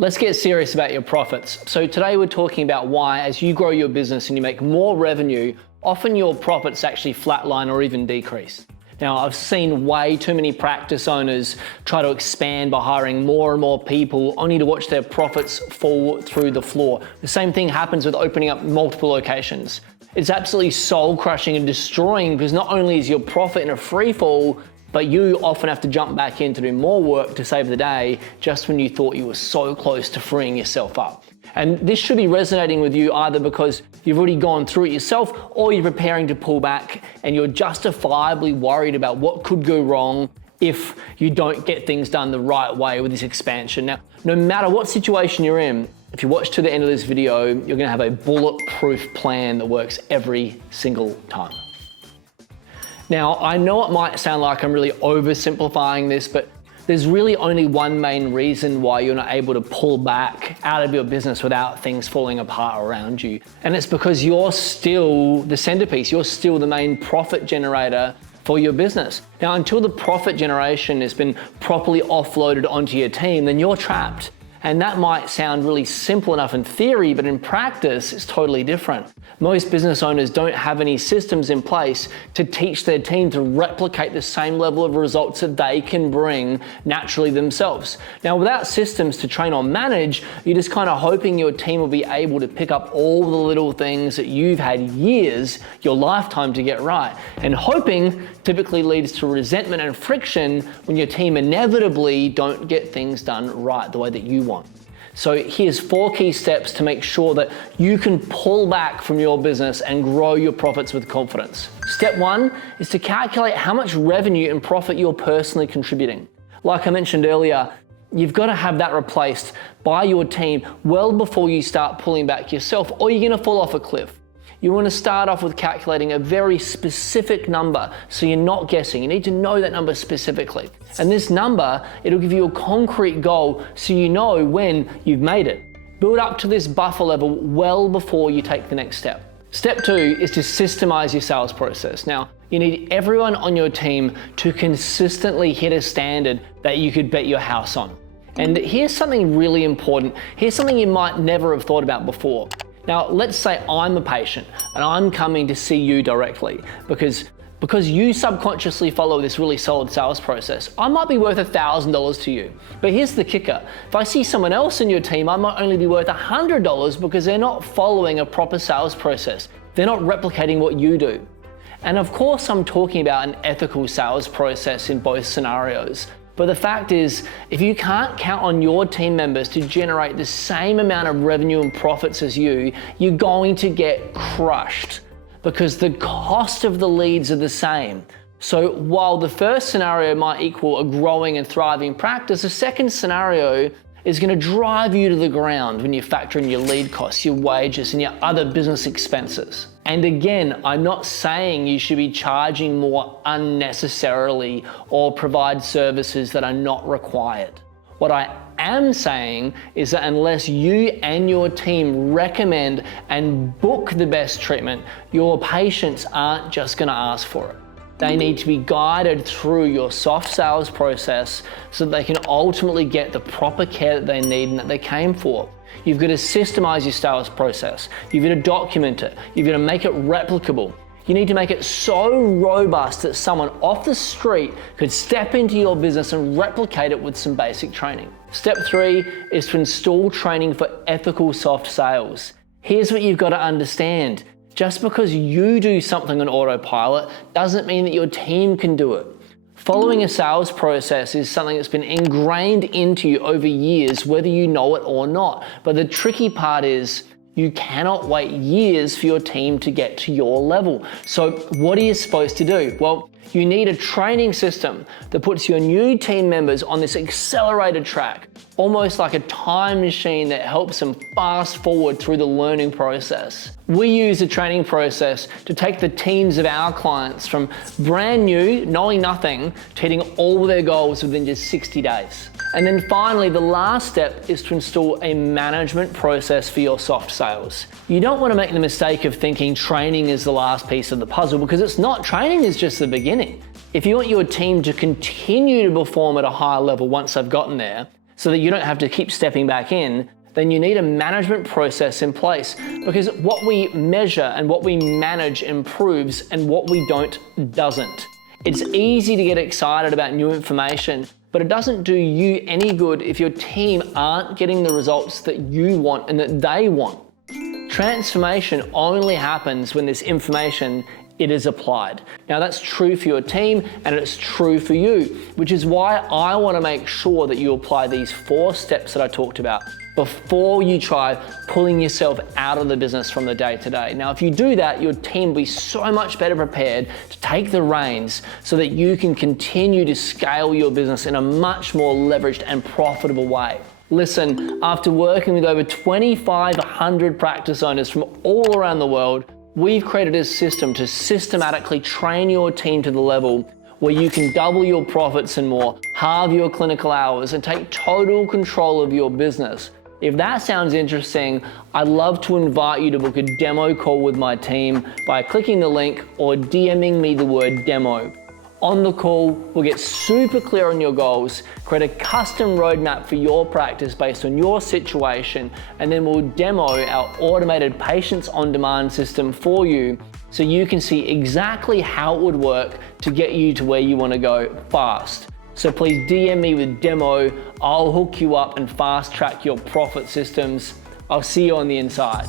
Let's get serious about your profits. So today we're talking about why, as you grow your business and you make more revenue, often your profits actually flatline or even decrease. Now, I've seen way too many practice owners try to expand by hiring more and more people, only to watch their profits fall through the floor. The same thing happens with opening up multiple locations. It's absolutely soul crushing and destroying, because not only is your profit in a free fall, but you often have to jump back in to do more work to save the day just when you thought you were so close to freeing yourself up. And this should be resonating with you either because you've already gone through it yourself, or you're preparing to pull back and you're justifiably worried about what could go wrong if you don't get things done the right way with this expansion. Now, no matter what situation you're in, if you watch to the end of this video, you're gonna have a bulletproof plan that works every single time. Now, I know it might sound like I'm really oversimplifying this, but there's really only one main reason why you're not able to pull back out of your business without things falling apart around you. And it's because you're still the centerpiece, you're still the main profit generator for your business. Now, until the profit generation has been properly offloaded onto your team, then you're trapped. And that might sound really simple enough in theory, but in practice, it's totally different. Most business owners don't have any systems in place to teach their team to replicate the same level of results that they can bring naturally themselves. Now, without systems to train or manage, you're just kind of hoping your team will be able to pick up all the little things that you've had years, your lifetime, to get right. And hoping typically leads to resentment and friction when your team inevitably don't get things done right the way that you want. So here's 4 key steps to make sure that you can pull back from your business and grow your profits with confidence. Step 1 is to calculate how much revenue and profit you're personally contributing. Like I mentioned earlier, you've got to have that replaced by your team well before you start pulling back yourself, or you're gonna fall off a cliff. You want to start off with calculating a very specific number so you're not guessing. You need to know that number specifically. And this number, it'll give you a concrete goal so you know when you've made it. Build up to this buffer level well before you take the next step. Step 2 is to systemize your sales process. Now, you need everyone on your team to consistently hit a standard that you could bet your house on. And here's something really important. Here's something you might never have thought about before. Now, let's say I'm a patient and I'm coming to see you directly because you subconsciously follow this really solid sales process. I might be worth $1,000 to you. But here's the kicker. If I see someone else in your team, I might only be worth $100 because they're not following a proper sales process. They're not replicating what you do. And of course, I'm talking about an ethical sales process in both scenarios. But the fact is, if you can't count on your team members to generate the same amount of revenue and profits as you, you're going to get crushed because the cost of the leads are the same. So while the first scenario might equal a growing and thriving practice, the second scenario is going to drive you to the ground when you factor in your lead costs, your wages, and your other business expenses. And again, I'm not saying you should be charging more unnecessarily or provide services that are not required. What I am saying is that unless you and your team recommend and book the best treatment, your patients aren't just going to ask for it. They need to be guided through your soft sales process so that they can ultimately get the proper care that they need and that they came for. You've got to systemize your sales process. You've got to document it. You've got to make it replicable. You need to make it so robust that someone off the street could step into your business and replicate it with some basic training. Step 3 is to install training for ethical soft sales. Here's what you've got to understand. Just because you do something on autopilot doesn't mean that your team can do it. Following a sales process is something that's been ingrained into you over years, whether you know it or not. But the tricky part is you cannot wait years for your team to get to your level. So what are you supposed to do? Well, you need a training system that puts your new team members on this accelerated track, almost like a time machine that helps them fast forward through the learning process. We use a training process to take the teams of our clients from brand new, knowing nothing, to hitting all their goals within just 60 days. And then finally, the last step is to install a management process for your soft sales. You don't want to make the mistake of thinking training is the last piece of the puzzle, because it's not. Training is just the beginning. If you want your team to continue to perform at a higher level once they've gotten there, so that you don't have to keep stepping back in, then you need a management process in place, because what we measure and what we manage improves and what we don't doesn't. It's easy to get excited about new information, but it doesn't do you any good if your team aren't getting the results that you want and that they want. Transformation only happens when this information it is applied. Now that's true for your team and it's true for you, which is why I want to make sure that you apply these 4 steps that I talked about before you try pulling yourself out of the business from the day to day. Now, if you do that, your team will be so much better prepared to take the reins so that you can continue to scale your business in a much more leveraged and profitable way. Listen, after working with over 2,500 practice owners from all around the world, we've created a system to systematically train your team to the level where you can double your profits and more, halve your clinical hours, and take total control of your business. If that sounds interesting, I'd love to invite you to book a demo call with my team by clicking the link or DMing me the word demo. On the call, we'll get super clear on your goals, create a custom roadmap for your practice based on your situation, and then we'll demo our automated patients on demand system for you so you can see exactly how it would work to get you to where you want to go fast. So please DM me with demo. I'll hook you up and fast track your profit systems. I'll see you on the inside.